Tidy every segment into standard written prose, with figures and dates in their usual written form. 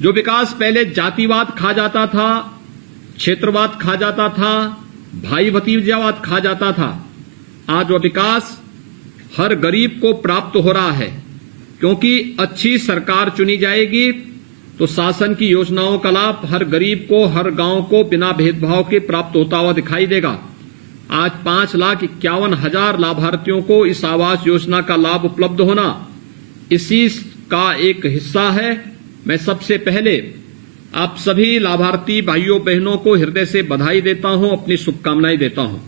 जो विकास पहले जातिवाद खा जाता था, क्षेत्रवाद खा जाता था, भाई भतीजावाद खा जाता था, आज वह विकास हर गरीब को प्राप्त हो रहा है। क्योंकि अच्छी सरकार चुनी जाएगी तो शासन की योजनाओं का लाभ हर गरीब को, हर गांव को बिना भेदभाव के प्राप्त होता हुआ दिखाई देगा। आज 5,51,000 लाभार्थियों को इस आवास योजना का लाभ उपलब्ध होना इसी का एक हिस्सा है। मैं सबसे पहले आप सभी लाभार्थी भाइयों बहनों को हृदय से बधाई देता हूं, अपनी शुभकामनाएं देता हूं।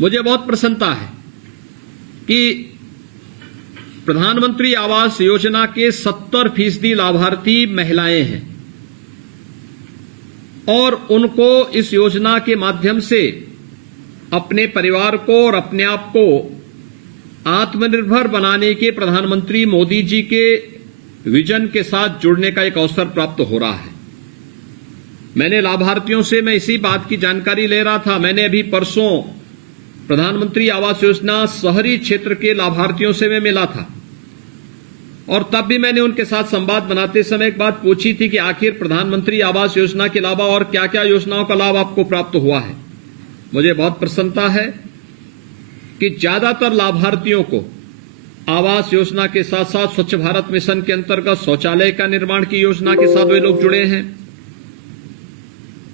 मुझे बहुत प्रसन्नता है कि प्रधानमंत्री आवास योजना के 70% लाभार्थी महिलाएं हैं और उनको इस योजना के माध्यम से अपने परिवार को और अपने आप को आत्मनिर्भर बनाने के प्रधानमंत्री मोदी जी के विजन के साथ जुड़ने का एक अवसर प्राप्त हो रहा है। मैंने लाभार्थियों से मैं इसी बात की जानकारी ले रहा था। मैंने अभी परसों प्रधानमंत्री आवास योजना शहरी क्षेत्र के लाभार्थियों से मैं मिला था और तब भी मैंने उनके साथ संवाद बनाते समय एक बात पूछी थी कि आखिर प्रधानमंत्री आवास योजना के अलावा और क्या क्या योजनाओं का लाभ आपको प्राप्त हुआ है। मुझे बहुत प्रसन्नता है कि ज्यादातर लाभार्थियों को आवास योजना के साथ साथ स्वच्छ भारत मिशन के अंतर्गत शौचालय का निर्माण की योजना के साथ वे लोग जुड़े हैं।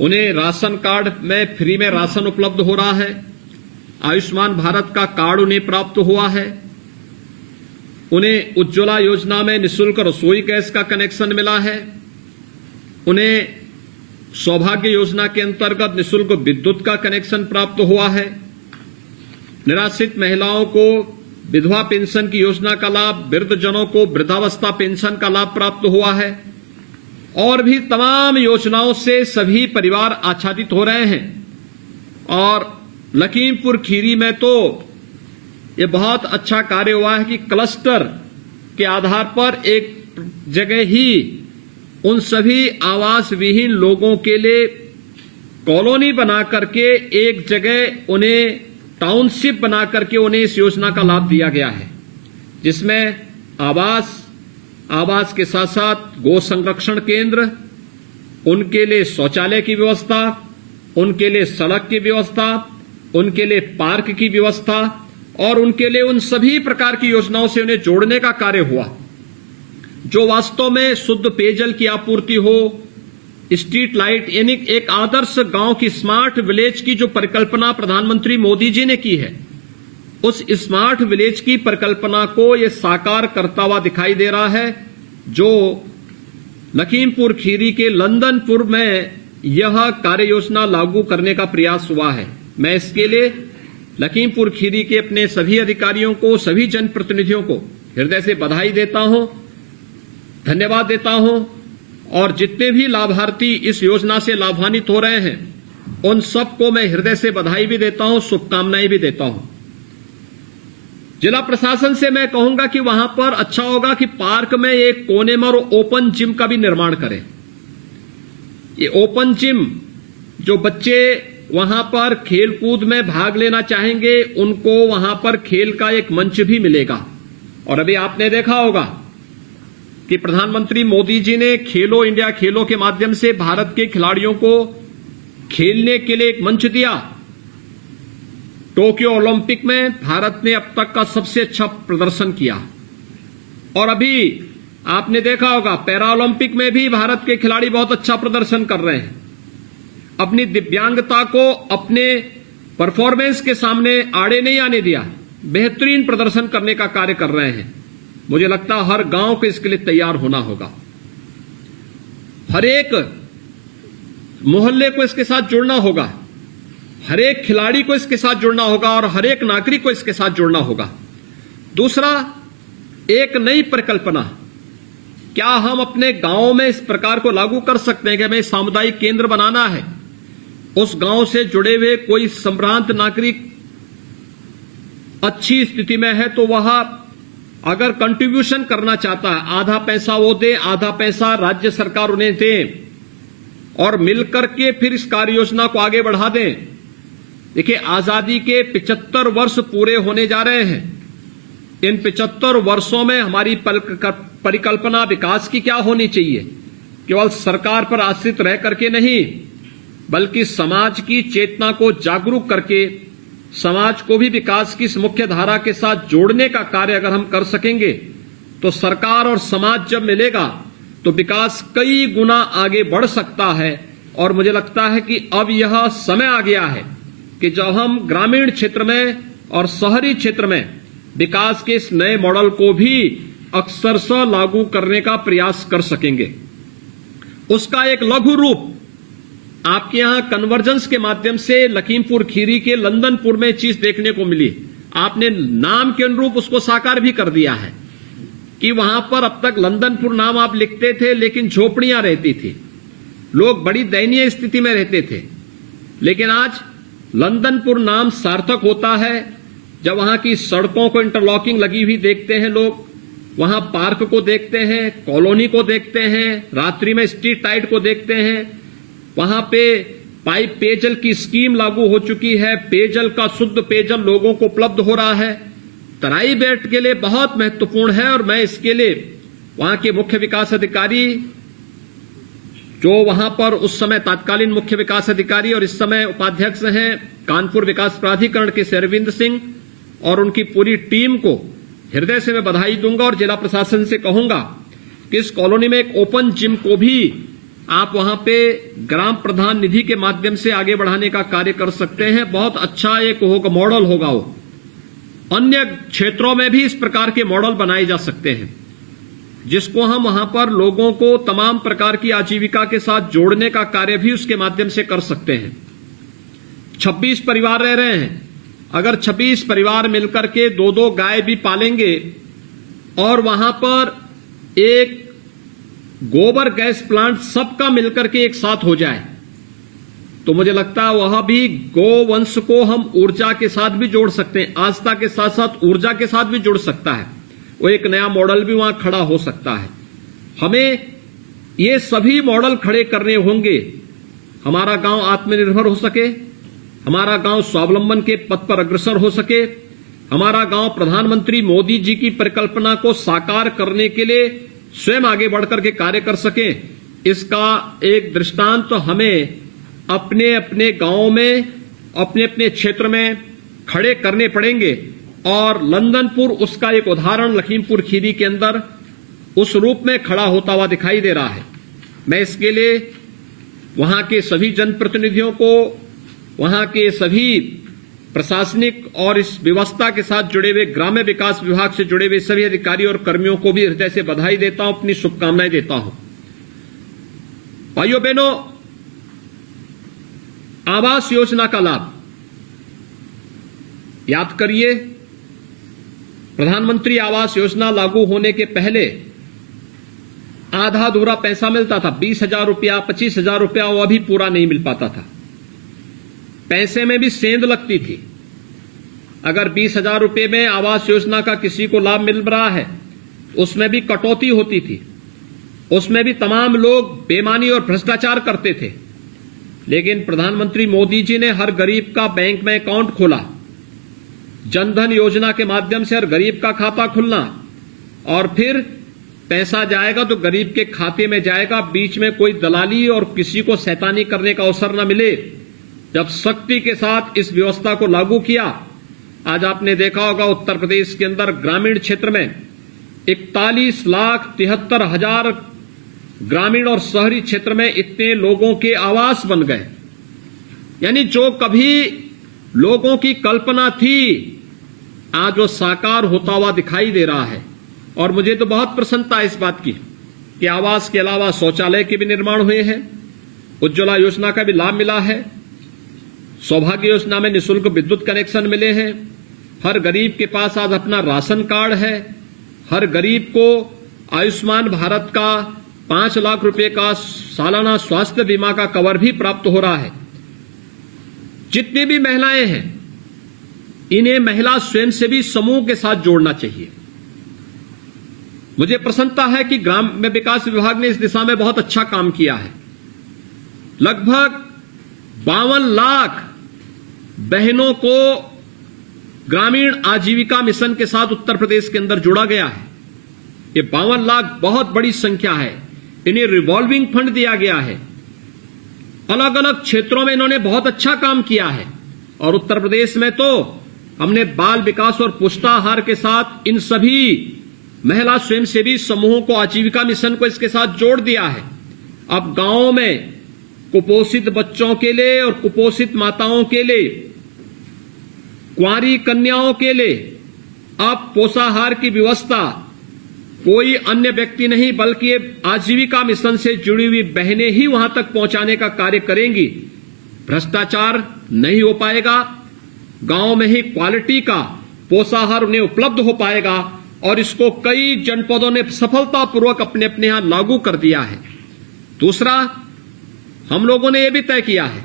उन्हें राशन कार्ड में फ्री में राशन उपलब्ध हो रहा है। आयुष्मान भारत का कार्ड उन्हें प्राप्त हुआ है। उन्हें उज्ज्वला योजना में निःशुल्क रसोई गैस का कनेक्शन मिला है। उन्हें सौभाग्य योजना के अंतर्गत निःशुल्क विद्युत का कनेक्शन प्राप्त हुआ है। निराश्रित महिलाओं को विधवा पेंशन की योजना का लाभ, वृद्धजनों को वृद्धावस्था पेंशन का लाभ प्राप्त हुआ है और भी तमाम योजनाओं से सभी परिवार आच्छादित हो रहे हैं। और लखीमपुर खीरी में तो ये बहुत अच्छा कार्य हुआ है कि क्लस्टर के आधार पर एक जगह ही उन सभी आवास विहीन लोगों के लिए कॉलोनी बना करके एक जगह उन्हें टाउनशिप बना करके उन्हें इस योजना का लाभ दिया गया है, जिसमें आवास के साथ साथ गो संरक्षण केंद्र, उनके लिए शौचालय की व्यवस्था, उनके लिए सड़क की व्यवस्था, उनके लिए पार्क की व्यवस्था और उनके लिए उन सभी प्रकार की योजनाओं से उन्हें जोड़ने का कार्य हुआ जो वास्तव में शुद्ध पेयजल की आपूर्ति हो, स्ट्रीट लाइट, यानी एक आदर्श गांव की स्मार्ट विलेज की जो परिकल्पना प्रधानमंत्री मोदी जी ने की है, उस स्मार्ट विलेज की परिकल्पना को ये साकार करता हुआ दिखाई दे रहा है। जो लखीमपुर खीरी के लंदनपुर में यह कार्य योजना लागू करने का प्रयास हुआ है। मैं इसके लिए लखीमपुर खीरी के अपने सभी अधिकारियों को, सभी जनप्रतिनिधियों को हृदय से बधाई देता हूं, धन्यवाद देता हूं और जितने भी लाभार्थी इस योजना से लाभान्वित हो रहे हैं उन सबको मैं हृदय से बधाई भी देता हूं, शुभकामनाएं भी देता हूं। जिला प्रशासन से मैं कहूंगा कि वहां पर अच्छा होगा कि पार्क में एक कोने में ओपन जिम का भी निर्माण करें। ये ओपन जिम, जो बच्चे वहां पर खेल कूद में भाग लेना चाहेंगे उनको वहां पर खेल का एक मंच भी मिलेगा। और अभी आपने देखा होगा कि प्रधानमंत्री मोदी जी ने खेलो इंडिया खेलों के माध्यम से भारत के खिलाड़ियों को खेलने के लिए एक मंच दिया। टोक्यो ओलंपिक में भारत ने अब तक का सबसे अच्छा प्रदर्शन किया और अभी आपने देखा होगा पैरा ओलंपिक में भी भारत के खिलाड़ी बहुत अच्छा प्रदर्शन कर रहे हैं। अपनी दिव्यांगता को अपने परफॉर्मेंस के सामने आड़े नहीं आने दिया, बेहतरीन प्रदर्शन करने का कार्य कर रहे हैं। मुझे लगता है हर गांव को इसके लिए तैयार होना होगा, हर एक मोहल्ले को इसके साथ जुड़ना होगा, हर एक खिलाड़ी को इसके साथ जुड़ना होगा और हर एक नागरिक को इसके साथ जुड़ना होगा। दूसरा, एक नई परिकल्पना, क्या हम अपने गांव में इस प्रकार को लागू कर सकते हैं कि हमें सामुदायिक केंद्र बनाना है, उस गांव से जुड़े हुए कोई संभ्रांत नागरिक अच्छी स्थिति में है तो वह अगर कंट्रीब्यूशन करना चाहता है, आधा पैसा वो दे, आधा पैसा राज्य सरकार उन्हें दे और मिलकर के फिर इस कार्य योजना को आगे बढ़ा दें। देखिए, आजादी के 75 वर्ष पूरे होने जा रहे हैं इन 75 वर्षों में हमारी परिकल्पना विकास की क्या होनी चाहिए, केवल सरकार पर आश्रित रह करके नहीं, बल्कि समाज की चेतना को जागरूक करके समाज को भी विकास की इस मुख्य धारा के साथ जोड़ने का कार्य अगर हम कर सकेंगे तो सरकार और समाज जब मिलेगा तो विकास कई गुना आगे बढ़ सकता है। और मुझे लगता है कि अब यह समय आ गया है कि जब हम ग्रामीण क्षेत्र में और शहरी क्षेत्र में विकास के इस नए मॉडल को भी अक्षरशः लागू करने का प्रयास कर सकेंगे। उसका एक लघु रूप आपके यहां कन्वर्जेंस के माध्यम से लखीमपुर खीरी के लंदनपुर में चीज देखने को मिली। आपने नाम के अनुरूप उसको साकार भी कर दिया है कि वहां पर अब तक लंदनपुर नाम आप लिखते थे लेकिन झोपड़ियां रहती थी, लोग बड़ी दयनीय स्थिति में रहते थे। लेकिन आज लंदनपुर नाम सार्थक होता है जब वहां की सड़कों को इंटरलॉकिंग लगी हुई देखते हैं लोग, वहां पार्क को देखते हैं, कॉलोनी को देखते हैं, रात्रि में स्ट्रीट लाइट को देखते हैं, वहां पे पाइप पेयजल की स्कीम लागू हो चुकी है, पेयजल का शुद्ध पेयजल लोगों को उपलब्ध हो रहा है। तराई बेल्ट के लिए बहुत महत्वपूर्ण है और मैं इसके लिए वहां के मुख्य विकास अधिकारी जो वहां पर उस समय तत्कालीन मुख्य विकास अधिकारी और इस समय उपाध्यक्ष हैं कानपुर विकास प्राधिकरण के अरविंद सिंह और उनकी पूरी टीम को हृदय से मैं बधाई दूंगा और जिला प्रशासन से कहूंगा कि इस कॉलोनी में एक ओपन जिम को भी आप वहां पे ग्राम प्रधान निधि के माध्यम से आगे बढ़ाने का कार्य कर सकते हैं। बहुत अच्छा एक होगा, मॉडल होगा वो। अन्य क्षेत्रों में भी इस प्रकार के मॉडल बनाए जा सकते हैं जिसको हम वहां पर लोगों को तमाम प्रकार की आजीविका के साथ जोड़ने का कार्य भी उसके माध्यम से कर सकते हैं। 26 परिवार रह रहे हैं, अगर 26 परिवार मिलकर के 2-2 गाय भी पालेंगे और वहां पर एक गोबर गैस प्लांट सबका मिलकर के एक साथ हो जाए तो मुझे लगता है वह भी गोवंश को हम ऊर्जा के साथ भी जोड़ सकते हैं, आस्था के साथ साथ ऊर्जा के साथ भी जुड़ सकता है। वो एक नया मॉडल भी वहां खड़ा हो सकता है। हमें ये सभी मॉडल खड़े करने होंगे, हमारा गांव आत्मनिर्भर हो सके, हमारा गांव स्वावलंबन के पथ पर अग्रसर हो सके, हमारा गांव प्रधानमंत्री मोदी जी की परिकल्पना को साकार करने के लिए स्वयं आगे बढ़कर के कार्य कर सके। इसका एक दृष्टांत तो हमें अपने अपने गांवों में, अपने अपने क्षेत्र में खड़े करने पड़ेंगे और लंदनपुर उसका एक उदाहरण लखीमपुर खीरी के अंदर उस रूप में खड़ा होता हुआ दिखाई दे रहा है। मैं इसके लिए वहां के सभी जनप्रतिनिधियों को, वहां के सभी प्रशासनिक और इस व्यवस्था के साथ जुड़े हुए ग्राम्य विकास विभाग से जुड़े हुए सभी अधिकारी और कर्मियों को भी हृदय से बधाई देता हूं, अपनी शुभकामनाएं देता हूं। भाइयों बहनों, आवास योजना का लाभ याद करिए, प्रधानमंत्री आवास योजना लागू होने के पहले आधा अधूरा पैसा मिलता था, 20,000 रुपया, 25,000 रुपया, वह भी पूरा नहीं मिल पाता था। पैसे में भी सेंध लगती थी। अगर 20,000 रुपये में आवास योजना का किसी को लाभ मिल रहा है उसमें भी कटौती होती थी, उसमें भी तमाम लोग बेईमानी और भ्रष्टाचार करते थे। लेकिन प्रधानमंत्री मोदी जी ने हर गरीब का बैंक में अकाउंट खोला, जनधन योजना के माध्यम से हर गरीब का खाता खुलना और फिर पैसा जाएगा तो गरीब के खाते में जाएगा, बीच में कोई दलाली और किसी को शैतानी करने का अवसर न मिले। जब सख्ती के साथ इस व्यवस्था को लागू किया, आज आपने देखा होगा उत्तर प्रदेश के अंदर ग्रामीण क्षेत्र में 41,73,000 ग्रामीण और शहरी क्षेत्र में इतने लोगों के आवास बन गए। यानी जो कभी लोगों की कल्पना थी आज वो साकार होता हुआ दिखाई दे रहा है। और मुझे तो बहुत प्रसन्नता है इस बात की कि आवास के अलावा शौचालय के भी निर्माण हुए हैं, उज्ज्वला योजना का भी लाभ मिला है, सौभाग्य योजना में निःशुल्क विद्युत कनेक्शन मिले हैं, हर गरीब के पास आज अपना राशन कार्ड है, हर गरीब को आयुष्मान भारत का 5 लाख रुपए का सालाना स्वास्थ्य बीमा का कवर भी प्राप्त हो रहा है। जितनी भी महिलाएं हैं इन्हें महिला स्वयंसेवी समूह के साथ जोड़ना चाहिए। मुझे प्रसन्नता है कि ग्राम्य विकास विभाग ने इस दिशा में बहुत अच्छा काम किया है। लगभग 52 लाख बहनों को ग्रामीण आजीविका मिशन के साथ उत्तर प्रदेश के अंदर जुड़ा गया है। ये 52 लाख बहुत बड़ी संख्या है। इन्हें रिवॉल्विंग फंड दिया गया है। अलग अलग क्षेत्रों में इन्होंने बहुत अच्छा काम किया है। और उत्तर प्रदेश में तो हमने बाल विकास और पुष्टाहार के साथ इन सभी महिला स्वयंसेवी समूहों को, आजीविका मिशन को इसके साथ जोड़ दिया है। अब गांवों में कुपोषित बच्चों के लिए और कुपोषित माताओं के लिए, कुंवारी कन्याओं के लिए अब पोषाहार की व्यवस्था कोई अन्य व्यक्ति नहीं बल्कि ये आजीविका मिशन से जुड़ी हुई बहनें ही वहां तक पहुंचाने का कार्य करेंगी। भ्रष्टाचार नहीं हो पाएगा। गांव में ही क्वालिटी का पोषाहार उन्हें उपलब्ध हो पाएगा और इसको कई जनपदों ने सफलतापूर्वक अपने अपने यहां लागू कर दिया है। दूसरा, हम लोगों ने यह भी तय किया है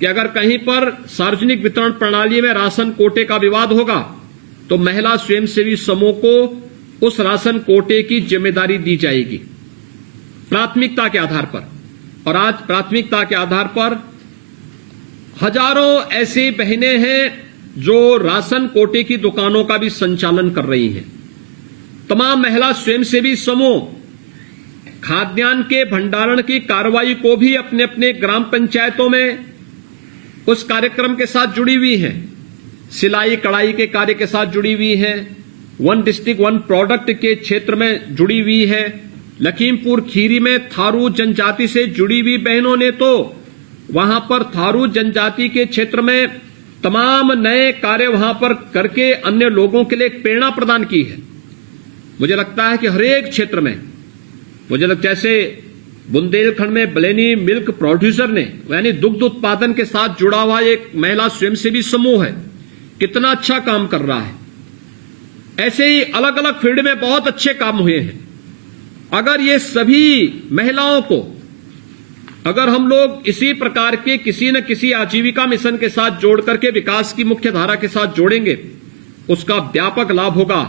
कि अगर कहीं पर सार्वजनिक वितरण प्रणाली में राशन कोटे का विवाद होगा तो महिला स्वयंसेवी समूह को उस राशन कोटे की जिम्मेदारी दी जाएगी प्राथमिकता के आधार पर। और आज प्राथमिकता के आधार पर हजारों ऐसी बहनें हैं जो राशन कोटे की दुकानों का भी संचालन कर रही हैं। तमाम महिला स्वयंसेवी समूह खाद्यान्न के भंडारण की कार्रवाई को भी अपने अपने ग्राम पंचायतों में उस कार्यक्रम के साथ जुड़ी हुई हैं। सिलाई कढ़ाई के कार्य के साथ जुड़ी हुई हैं। वन डिस्ट्रिक्ट वन प्रोडक्ट के क्षेत्र में जुड़ी हुई है। लखीमपुर खीरी में थारू जनजाति से जुड़ी हुई बहनों ने तो वहां पर थारू जनजाति के क्षेत्र में तमाम नए कार्य वहां पर करके अन्य लोगों के लिए एक प्रेरणा प्रदान की है। मुझे लगता है कि हर एक क्षेत्र में, जैसे बुंदेलखंड में बलेनी मिल्क प्रोड्यूसर ने, यानी दुग्ध उत्पादन के साथ जुड़ा हुआ एक महिला स्वयंसेवी समूह है, कितना अच्छा काम कर रहा है। ऐसे ही अलग अलग फील्ड में बहुत अच्छे काम हुए हैं। अगर ये सभी महिलाओं को अगर हम लोग इसी प्रकार के किसी न किसी आजीविका मिशन के साथ जोड़ करके विकास की मुख्य धारा के साथ जोड़ेंगे, उसका व्यापक लाभ होगा।